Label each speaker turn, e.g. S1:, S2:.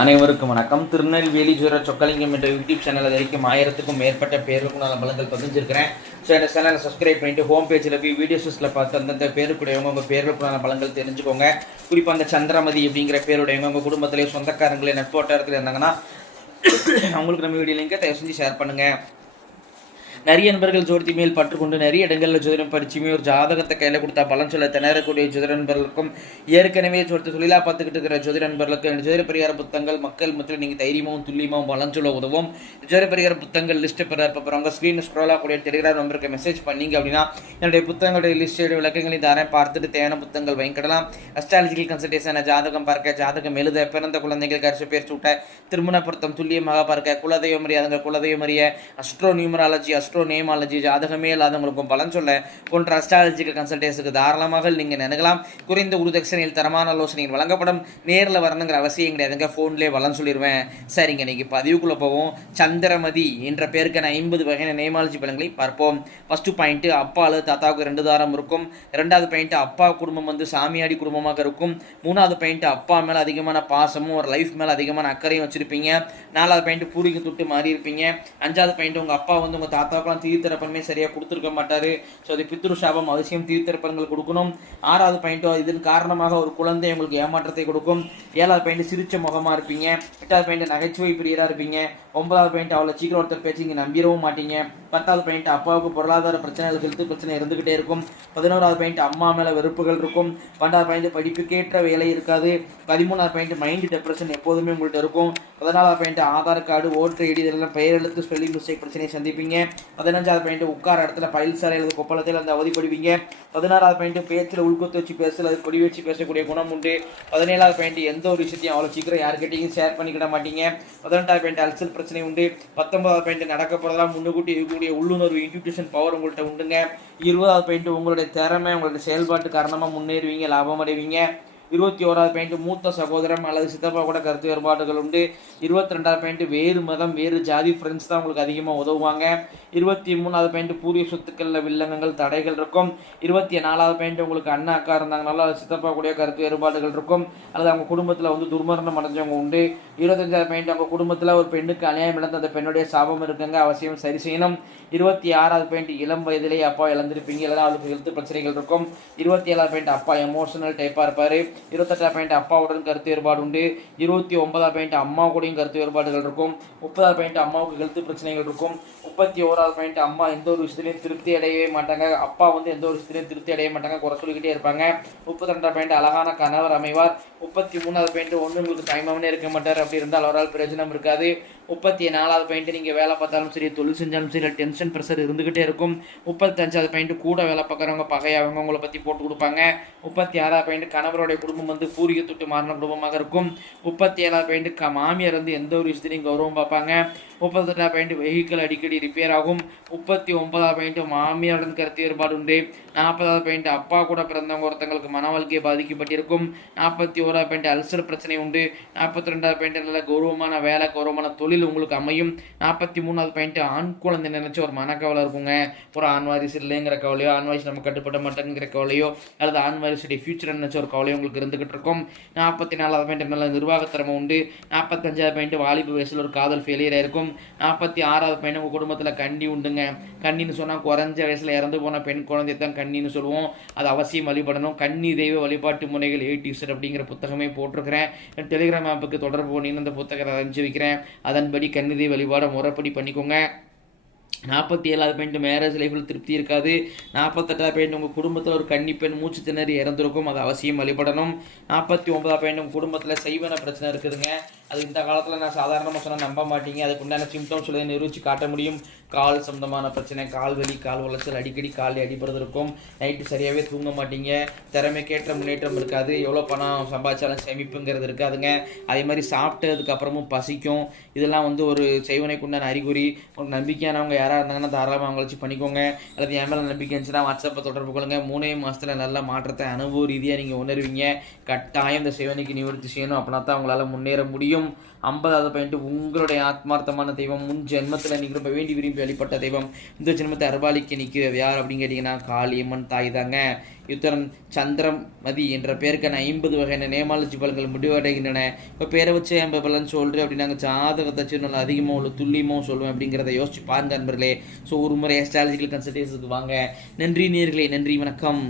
S1: அனைவருக்கும் வணக்கம். திருநெல்வேலி ஜுர சொக்கலிங்கம் என்ற யூடியூப் சேனல் வரைக்கும் ஆயிரத்துக்கும் மேற்பட்ட பேருக்கும் நான் பலங்கள் பதிஞ்சிருக்கிறேன் ஸோ இந்த சேனலை சப்ஸ்கிரைப் பண்ணிட்டு ஹோம் பேஜில் போய் வீடியோஸில் பார்த்து அந்தந்த பேருக்குடையவங்க உங்கள் பேருக்குள்ளான பலங்கள் தெரிஞ்சுக்கோங்க. குறிப்பாக அந்த சந்திரமதி அப்படிங்கிற பேருடையவங்க உங்கள் குடும்பத்திலேயே சொந்தக்காரங்களே நட்போட்டாரத்தில் இருந்தாங்கன்னா அவங்களுக்கு நம்ம வீடியோ லிங்கை தயவு செஞ்சு ஷேர் பண்ணுங்கள் நிறைய நண்பர்கள் ஜோதி மேல் பற்றுக்கொண்டு நிறைய இடங்களில் ஜோதிடம் பரிச்சுமே ஒரு ஜாதகத்தை கையில் கொடுத்தா பலன் சொல்ல திணறக்கூடிய ஜோதிட நண்பர்களுக்கும் ஏற்கனவே ஜோதி தொழிலாக பார்த்துக்கிட்டு இருக்கிற ஜோதிட நண்பர்களுக்கும் ஜோதிட பரிகார புத்தகங்கள் மக்கள் மத்தியில் நீங்கள் தைரியமாகவும் துல்லியமாகவும் பலன் சொல்ல உதவும். ஜோதிட பரிகார புத்தகங்கள் லிஸ்ட்டு பெற போகிறவங்க ஸ்க்ரீன் ஸ்க்ரோல் ஆகக்கூடிய டெலிகிராம் நம்பருக்கு மெசேஜ் பண்ணீங்க அப்படின்னா என்னுடைய புத்தகங்களுடைய லிஸ்ட்டு விளக்கங்களையும் தாரேன். பார்த்துட்டு தேவையான புத்தகங்கள் வாங்கிக்கிடலாம். அஸ்ட்ராலஜிக்கல் கன்சல்டேஷன் ஜாதகம் பார்க்க ஜாதகம் எழுத பிறந்த குழந்தைகள் கரிசு பேர் சூட்ட திருமண பொருத்தம் துல்லியமாக பார்க்க குலதெய்வம் அறியாதவங்க குலதெய்வம் அறிய அஸ்ட்ரோ நியூமராலஜி அஸ்ட்ரோ நேமாலஜி ஜாதகமே இல்லாதவங்களுக்கும் பலன் சொல்ல போன்ற அஸ்ட்ராலஜிக்கல் கன்சல்டேஷனுக்கு தாராளமாக நீங்கள் நினைக்கலாம் குறைந்த உருதட்சணையில் தரமான ஆலோசனைகள் வழங்கப்படும். நேரில் வரணுங்கிற அவசியம் கிடையாதுங்க ஃபோன்லேயே பலன் சொல்லிடுவேன் சரிங்க இன்றைக்கி பதிவுக்குள்ளே போவோம். சந்திரமதி என்ற பேருக்கான ஐம்பது வகையான நேமாலஜி பலன்களை பார்ப்போம். ஃபஸ்ட்டு பாயிண்ட்டு அப்பாலு தாத்தாவுக்கு ரெண்டு தாரம் இருக்கும். ரெண்டாவது பாயிண்ட் அப்பா குடும்பம் வந்து சாமியாடி குடும்பமாக இருக்கும். மூணாவது பாயிண்ட் அப்பா மேலே அதிகமான பாசமும் ஒரு லைஃப் மேலே அதிகமான அக்கறையும் வச்சுருப்பீங்க. நாலாவது பாயிண்ட் பூரிக்கு தொட்டு மாறி இருப்பீங்க அஞ்சாவது பாயிண்ட் உங்கள் அப்பா வந்து உங்கள் தாத்தா பார்க்கலாம். தீர்த்தரப்பனுமே சரியாக கொடுத்துருக்க மாட்டார். ஸோ அது பித்ரு சாபம் அவசியம் தீர்த்தரப்பன்கள் கொடுக்கணும். ஆறாவது பாயிண்ட்டோ இதன் காரணமாக ஒரு குழந்தை உங்களுக்கு ஏமாற்றத்தை கொடுக்கும். ஏழாவது பாயிண்ட் சிரிச்ச முகமாக இருப்பீங்க. எட்டாவது பாயிண்ட் நகைச்சுவை பிரியராக இருப்பீங்க. ஒன்பதாவது பாயிண்ட் அவ்வளோ சீக்கிரம் ஒருத்தர் பேச்சு இங்கே நம்பிடவும் மாட்டீங்க. பத்தாவது பாயிண்ட் அப்பாவுக்கு பொருளாதார பிரச்சனைகள் ஹெல்த் பிரச்சனை இருந்துகிட்டே இருக்கும். பதினோராவது பாயிண்ட் அம்மா மேலே வெறுப்புகள் இருக்கும். பன்னெண்டாவது பாயிண்ட் படிப்புக்கேற்ற வேலை இருக்காது. பதிமூணாவது பாயிண்ட் மைண்ட் டெப்ரெஷன் எப்போதுமே உங்கள்கிட்ட இருக்கும். பதினாலாவது point Aadhaar card voter ID இதெல்லாம் பெயர் எழுத்து ஸ்பெல்லிங் மிஸ்டேக் பிரச்சனையை சந்திப்பீங்க. பதினஞ்சாவது பாயிண்ட் உட்கார இடத்துல பயில் சாலை கொப்பளத்தில் அந்த அவதிப்படுவீங்க பதினாறாவது பாயிண்ட் பேச்சில் உள்கொத்து வச்சு பேசல அது கொடி வச்சு பேசக்கூடிய குணம் உண்டு. பதினேழாவது பாயிண்ட் எந்த ஒரு விஷயத்தையும் அவ்வளோ சீக்கிரம் யார்கிட்டையும் ஷேர் பண்ணிக்கிட மாட்டீங்க. பதினெட்டாவது பாயிண்ட் அல்சல் பிரச்சனை உண்டு. பத்தொன்பதாவது பாயிண்ட் நடக்க போகிறதெல்லாம் முன்னுக்கூட்டி இருக்கக்கூடிய உள்ளுணர்வு இன்ட்யூஷன் பவர் உங்கள்கிட்ட உண்டுங்க. இருபதாவது பாயிண்ட் உங்களுடைய திறமை உங்களுடைய செயல்பாட்டு காரணமாக முன்னேறுவீங்க லாபம் அடைவீங்க. இருபத்தி ஓராவது பாயிண்ட் மூத்த சகோதரம் அல்லது சித்தப்பா கூட கருத்து வேறுபாடுகள் உண்டு. இருபத்தி ரெண்டாவது பாயிண்ட் வேறு மதம் வேறு ஜாதி ஃப்ரெண்ட்ஸ் தான் உங்களுக்கு அதிகமாக உதவுவாங்க. இருபத்தி மூணாவது பாயிண்ட் பூர்வீக சொத்துக்களில் வில்லங்கங்கள் தடைகள் இருக்கும். இருபத்தி நாலாவது பாயிண்ட் உங்களுக்கு அண்ணா அக்கா இருந்தாங்கனால அது சித்தப்பா கூட கருத்து வேறுபாடுகள் இருக்கும். அல்லது அவங்க குடும்பத்தில் வந்து துர்மரணம் அடைஞ்சவங்க உண்டு. இருபத்தஞ்சாவது பாயிண்ட் அவங்க குடும்பத்தில் ஒரு பெண்ணுக்கு அநியாயம் இழந்த அந்த பெண்ணுடைய சாபம் இருக்குங்க அவசியம் சரி செய்யணும். இருபத்தி ஆறாவது பாயிண்ட் இளம் வயதிலேயே அப்பா இழந்திருப்பீங்க இல்லைனா அவளுக்கு ஹெல்த் பிரச்சனைகள் இருக்கும். இருபத்தி ஏழாவது பாயிண்ட் அப்பா எமோஷனல் டைப்பாக இருப்பார். இருபத்தெட்டாம் பாயிண்ட் அப்பாவுடன் கருத்து வேறுபாடு உண்டு. இருபத்தி ஒன்பதாவது பாயிண்ட் அம்மா கூடயும் கருத்து வேறுபாடுகள் இருக்கும். முப்பதாவது பாயிண்ட் அம்மாவுக்கு ஹெல்த் பிரச்சனைகள் இருக்கும். முப்பத்தி ஓராவது பாயிண்ட் அம்மா எந்த ஒரு விஷயத்துலையும் திருப்தி அடையவே மாட்டாங்க. அப்பா வந்து எந்த ஒரு விஷயத்துலையும் திருப்தி அடைய மாட்டாங்க. குறை சொல்லிக்கிட்டே இருப்பாங்க. முப்பத்தி ரெண்டாம் பாயிண்ட் அழகான கணவர் அமைவார். முப்பத்தி மூணாவது பாயிண்ட் ஒன்று உங்களுக்கு டைமாகவே இருக்க மாட்டார். அப்படி இருந்தால் அவரால் பிரயோஜனம் இருக்காது. முப்பத்தி நாலாவது பாயிண்ட் நீங்கள் வேலை பார்த்தாலும் சரி தொழில் செஞ்சாலும் சரி டென்ஷன் ப்ரெஷர் இருந்துகிட்டே இருக்கும். முப்பத்தஞ்சாவது பாயிண்ட் கூட வேலை பார்க்குறவங்க பகையாவங்க உங்களை பற்றி போட்டு கொடுப்பாங்க. முப்பத்தி ஆறாவது பாயிண்ட் கணவருடைய குடும்பம் வந்து பூரிய தொட்டு மாறின குடும்பமாக இருக்கும். முப்பத்தி ஏழாவது பாயிண்ட் க மாமியார் வந்து எந்த ஒரு விஷயத்தையும் கௌரவம் பார்ப்பாங்க. முப்பத்தெட்டாவது பாயிண்ட் வெஹிக்கிள் அடிக்கடி ரிப்பேர் ஆகும். முப்பத்தி ஒன்பதாவது பாயிண்ட் மாமியாருடன் கருத்து வேறுபாடு உண்டு. நாற்பதாவது பாயிண்ட் அப்பா கூட பிறந்தவங்க ஒருத்தங்களுக்கு மன வாழ்க்கையை பாதிக்கப்பட்டிருக்கும். நாற்பத்தி ஓராவது பாயிண்ட் அல்சர் பிரச்சனை உண்டு. நாற்பத்தி ரெண்டாவது பாயிண்ட் நல்ல கௌரவமான வேலை கௌரவமான தொழில் உங்களுக்கு அமையும் நாற்பத்தி மூணாவது பாயிண்ட் ஆண் குழந்தை நினைச்ச ஒரு மனக்கவலை இருக்குங்க. ஒரு ஆண் வாரிசு இல்லைங்கிற கவலையோ ஆண் வாரிசு நம்ம கட்டுப்பட மாட்டேங்கிற கவலையோ அல்லது ஆண் வாரிசுடைய ஃபியூச்சர் நினைச்ச ஒரு கவலையோ உங்களுக்கு இருந்துகிட்டு இருக்கும். நாற்பத்தி நாலாவது பாயிண்ட் நல்ல நிர்வாகத்திறமை உண்டு. நாற்பத்தஞ்சாவது பாயிண்ட் வாலிப வயசில் ஒரு காதல் ஃபெயிலியராக இருக்கும். நாற்பத்தி ஆறாவது பாயிண்ட் உங்கள் குடும்பத்தில் கண்ணி உண்டுங்க. கண்ணின்னு சொன்னால் குறைஞ்ச வயசில் இறந்து போன பெண் குழந்தை தான் கண்ணின்னு சொல்லுவோம். அது அவசியம் வழிபடணும். கண்ணி தெய்வ வழிபாட்டு முறைகள் எயிட் யூசர் அப்படிங்கிற புத்தகமே போட்டிருக்கிறேன். டெலிகிராம் ஆப்புக்கு தொடர்பு பண்ணி இந்த புத்தகத்தை அனுப்பிச்சு வைக்கிறேன். அதன் அதன்படி கன்னிதை வழிபாட முறைப்படி பண்ணிக்கோங்க. நாற்பத்தி ஏழாவது பாயிண்ட் மேரேஜ் லைஃப்பில் திருப்தி இருக்காது. நாற்பத்தெட்டாவது பாயிண்ட் உங்கள் குடும்பத்தில் ஒரு கன்னி பெண் மூச்சு திணறி இறந்துருக்கும். அது அவசியம் வழிபடணும். நாற்பத்தி ஒன்பதாவது பாயிண்ட் உங்கள் குடும்பத்தில் சைவன பிரச்சனை இருக்குதுங்க. அது இந்த காலத்தில் நான் சாதாரணமாக சொன்னால் நம்ப மாட்டீங்க. அதுக்கு உண்டான சிம்டம்ஸ் உள்ளதை நிரூபித்து காட்ட முடியும். கால் சம்பந்தமான பிரச்சனை கால் வலி கால் உளைச்சல் அடிக்கடி கால் அடிபடுறது இருக்கும். நைட்டு சரியாகவே தூங்க மாட்டீங்க. திறமைக்கேற்ற முன்னேற்றம் இருக்காது. எவ்வளோ பணம் சம்பாதிச்சாலும் சேமிப்புங்கிறது இருக்காதுங்க. அதே மாதிரி சாப்பிட்டதுக்கப்புறமும் பசிக்கும். இதெல்லாம் வந்து ஒரு செய்வனைக்கு உண்டான அறிகுறி. ஒரு நம்பிக்கையானவங்க யாராக இருந்தாங்கன்னா தாராளமாக அவங்கள வச்சு பண்ணிக்கோங்க. அல்லது என் மேலே நம்பிக்கை இருந்துச்சுன்னா வாட்ஸ்அப்பை தொடர்பு கொள்ளுங்க. மூணே மாதத்தில் நல்ல மாற்றத்தை அனுபவ ரீதியாக நீங்கள் உணர்வீங்க. கட்டாயம் இந்த செய்வனைக்கு நிவர்த்தி செய்யணும். அப்படின்னா தான் அவங்களால முன்னேற முடியும். முடியும் ஐம்பதாவது பாயிண்ட் உங்களுடைய ஆத்மார்த்தமான தெய்வம் முன் ஜென்மத்தில் நீங்கள் ரொம்ப வேண்டி விரும்பி வழிபட்ட தெய்வம் இந்த ஜென்மத்தை அர்பாலிக்கு நிற்கிறது யார் அப்படின்னு கேட்டிங்கன்னா காளியம்மன் தாய் தாங்க. யுத்தரன் சந்திரமதி என்ற பேருக்கான ஐம்பது வகையான நேமாலஜி பலன்கள் முடிவடைகின்றன. இப்போ பேரை வச்சு ஐம்பது பலன் சொல்கிறேன் அப்படி நாங்கள் ஜாதகத்தை வச்சு நல்லா அதிகமாக உள்ள துல்லியமாக சொல்லுவேன் அப்படிங்கிறத யோசிச்சு பாருங்க நண்பர்களே. ஸோ ஒரு முறை அஸ்ட்ராலஜிக்கல் கன்சல்டேஷனுக்கு வாங்க. நன்றி நேர்களே நன்றி வணக்கம்.